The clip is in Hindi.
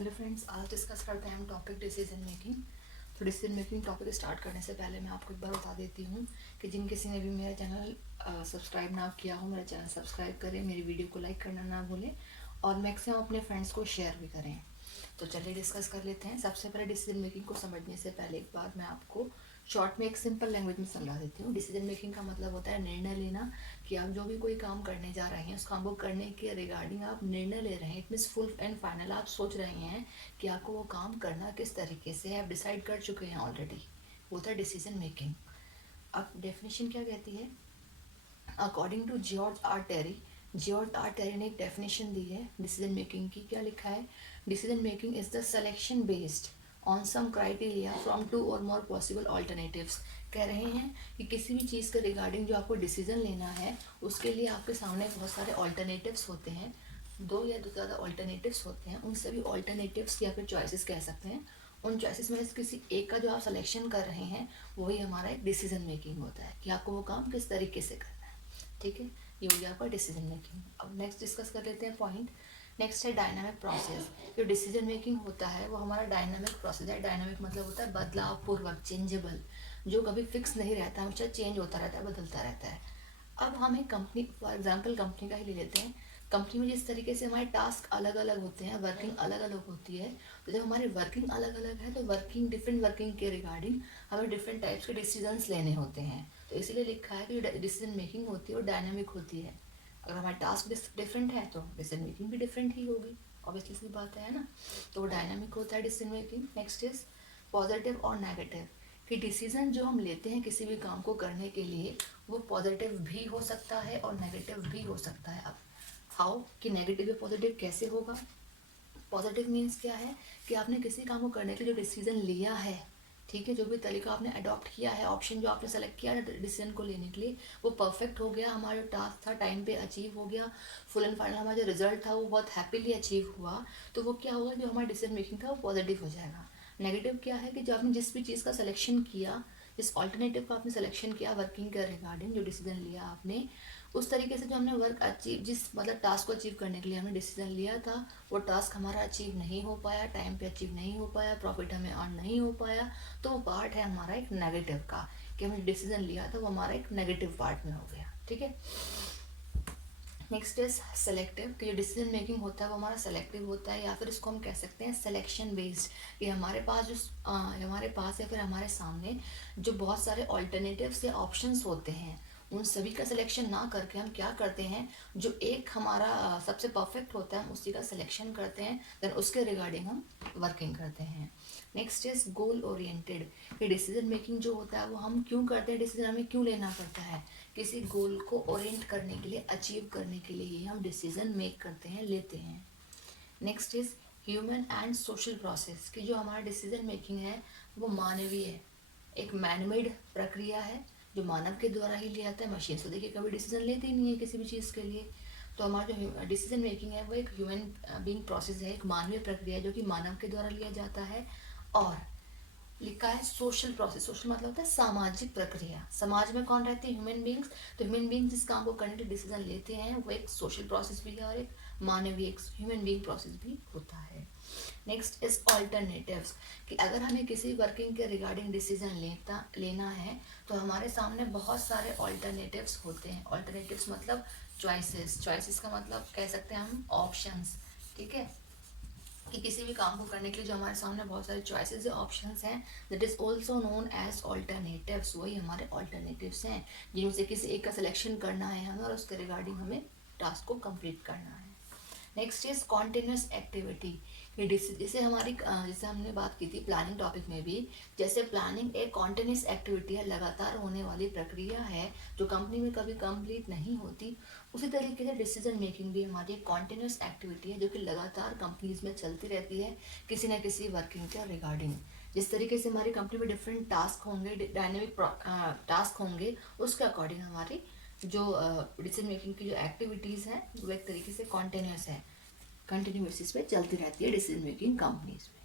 हेलो फ्रेंड्स, आज डिस्कस करते हैं हम टॉपिक डिसीजन मेकिंग। तो डिसीजन मेकिंग टॉपिक स्टार्ट करने से पहले मैं आपको एक बार बता देती हूँ कि जिन किसी ने भी मेरा चैनल सब्सक्राइब ना किया हो, मेरा चैनल सब्सक्राइब करें, मेरी वीडियो को लाइक करना ना भूलें और मैक्सिमम अपने फ्रेंड्स को शेयर भी करें। तो चलिए डिस्कस कर लेते हैं। सबसे पहले डिसीजन मेकिंग को समझने से पहले एक बार मैं आपको शॉर्ट में एक सिंपल लैंग्वेज में समझा देती हूँ। डिसीजन मेकिंग का मतलब होता है निर्णय लेना, कि आप जो भी कोई काम करने जा रहे हैं उस काम को करने के रिगार्डिंग आप निर्णय ले रहे हैं। It means full and final आप सोच रहे हैं कि आपको वो काम करना किस तरीके से है, आप डिसाइड कर चुके हैं ऑलरेडी, वो होता है डिसीजन मेकिंग। अब डेफिनेशन क्या कहती है? According to George R Terry ने एक डेफिनेशन दी है डिसीजन मेकिंग की। क्या लिखा है? Decision making is the selection based on some criteria from two or more possible alternatives. कह रहे हैं कि किसी भी चीज़ के रिगार्डिंग जो आपको डिसीजन लेना है उसके लिए आपके सामने बहुत सारे ऑल्टरनेटिव्स होते हैं, दो या दो ज़्यादा ऑल्टरनेटिव्स होते हैं। उन सभी ऑल्टरनेटिव्स या फिर चॉइसेस कह सकते हैं, उन चॉइसेस में से किसी एक का जो आप सिलेक्शन कर रहे हैं वही हमारा एक डिसीजन मेकिंग होता है, कि आपको वो काम किस तरीके से करना है। ठीक है, ये हो गया आपका डिसीजन मेकिंग। अब नेक्स्ट डिस्कस कर लेते हैं पॉइंट। नेक्स्ट है डायनामिक प्रोसेस। जो डिसीजन मेकिंग होता है वो हमारा डायनामिक प्रोसेस है। डायनामिक मतलब होता है बदलाव पूर्वक, चेंजेबल, जो कभी फिक्स नहीं रहता, हमेशा चेंज होता रहता है, बदलता रहता है। अब हम एक कंपनी, फॉर एग्जांपल कंपनी का ही ले लेते हैं। कंपनी में जिस तरीके से हमारे टास्क अलग अलग होते हैं, वर्किंग अलग अलग होती है, तो जब हमारी वर्किंग अलग अलग है तो डिफरेंट वर्किंग के रिगार्डिंग हमें डिफरेंट टाइप्स के डिसीजंस लेने होते हैं। तो इसीलिए लिखा है कि जो डिसीजन मेकिंग होती है वो डायनामिक होती है। अगर हमारे टास्क डिफरेंट है तो डिसीजन मेकिंग भी डिफरेंट ही होगी, ऑब्वियसली सी बात है ना। तो वो डायनामिक होता है decision making. Next is positive और नेगेटिव, कि डिसीजन जो हम लेते हैं किसी भी काम को करने के लिए वो पॉजिटिव भी हो सकता है और नेगेटिव भी हो सकता है। अब हाउ, कि नेगेटिव या पॉजिटिव कैसे होगा? पॉजिटिव मीन्स क्या है कि आपने किसी काम को करने के लिए जो डिसीजन लिया है, ठीक है, जो भी तरीका आपने अडॉप्ट किया है, ऑप्शन जो आपने सेलेक्ट किया है डिसीजन को लेने के लिए, वो परफेक्ट हो गया, हमारा जो टास्क था टाइम पे अचीव हो गया, फुल एंड फाइनल हमारा जो रिजल्ट था वो बहुत हैप्पीली अचीव हुआ, तो वो क्या होगा, जो हमारा डिसीजन मेकिंग था वो पॉजिटिव हो जाएगा। नेगेटिव क्या है कि जो आपने जिस भी चीज़ का सिलेक्शन किया, जिस ऑल्टरनेटिव का आपने सिलेक्शन किया वर्किंग के रिगार्डिंग, जो डिसीजन लिया आपने, उस तरीके से जो हमने वर्क अचीव, जिस मतलब टास्क को अचीव करने के लिए हमने डिसीजन लिया था, वो टास्क हमारा अचीव नहीं हो पाया, टाइम पे अचीव नहीं हो पाया, प्रॉफिट हमें अर्न नहीं हो पाया, तो वो पार्ट है हमारा एक नेगेटिव का, कि हमने डिसीजन लिया था वो हमारा एक नेगेटिव पार्ट में हो गया। ठीक है। नेक्स्ट इज सेलेक्टिव, कि जो डिसीजन मेकिंग होता है वो हमारा सेलेक्टिव होता है, या फिर इसको हम कह सकते हैं सिलेक्शन बेस्ड, कि हमारे पास जो हमारे पास या फिर हमारे सामने जो बहुत सारे ऑल्टरनेटिव्स या ऑप्शंस होते हैं उन सभी का सिलेक्शन ना करके हम क्या करते हैं, जो एक हमारा सबसे परफेक्ट होता है हम उसी का सिलेक्शन करते हैं, देन उसके रिगार्डिंग हम वर्किंग करते हैं। नेक्स्ट इज गोल ओरिएंटेड, कि डिसीजन मेकिंग जो होता है वो हम क्यों करते हैं, डिसीजन हमें क्यों लेना पड़ता है, किसी गोल को ओरिएंट करने के लिए, अचीव करने के लिए ही हम डिसीजन मेक करते हैं, लेते हैं। Next is human and social process, कि जो हमारा डिसीजन मेकिंग है वो मानवीय, एक मैनमेड प्रक्रिया है जो मानव के द्वारा ही लिया जाता है। मशीन तो देखिए कभी डिसीजन लेती ही नहीं है किसी भी चीज़ के लिए। तो हमारा जो डिसीजन मेकिंग है वो एक ह्यूमन बीइंग प्रोसेस है, एक मानवीय प्रक्रिया है जो कि मानव के द्वारा लिया जाता है। और लिखा है सोशल प्रोसेस, सोशल मतलब होता है सामाजिक प्रक्रिया, समाज में कौन रहते हैं, ह्यूमन बींग्स, तो ह्यूमन बींग्स जिस काम को करने के डिसीजन लेते हैं वो एक सोशल प्रोसेस भी है और एक मानवीय, एक ह्यूमन बींग प्रोसेस भी होता है। नेक्स्ट इज ऑल्टरनेटिव्स, कि अगर हमें किसी वर्किंग के रिगार्डिंग डिसीजन लेना है तो हमारे सामने बहुत सारे ऑल्टरनेटिव्स होते हैं। ऑल्टरनेटिव्स मतलब चॉइसेस का मतलब कह सकते हैं हम ऑप्शंस। ठीक है, कि किसी भी काम को करने के लिए जो हमारे सामने बहुत सारे चॉइसेस या ऑप्शंस हैं, that is also known as alternatives, वही हमारे ऑल्टरनेटिव्स हैं जिनमें से किसी एक का सिलेक्शन करना है हमें और उसके रिगार्डिंग हमें टास्क को कंप्लीट करना है। नेक्स्ट इज कॉन्टिन्यूस एक्टिविटी, जैसे जैसे हमने बात की थी प्लानिंग टॉपिक में भी, जैसे प्लानिंग एक कॉन्टिन्यूस एक्टिविटी है, लगातार होने वाली प्रक्रिया है जो कंपनी में कभी कंप्लीट नहीं होती, उसी तरीके से डिसीजन मेकिंग भी हमारी एक कॉन्टिन्यूस एक्टिविटी है जो कि लगातार कंपनीज में चलती रहती है किसी न किसी वर्किंग के रिगार्डिंग। जिस तरीके से हमारी कंपनी में डिफरेंट टास्क होंगे, डायनेमिक टास्क होंगे, उसके अकॉर्डिंग हमारी जो डिसीजन मेकिंग की जो एक्टिविटीज़ हैं वो एक तरीके से कॉन्टिन्यूस है, कंटिन्यू बेसिस पे चलती रहती है डिसीजन मेकिंग कंपनीज में।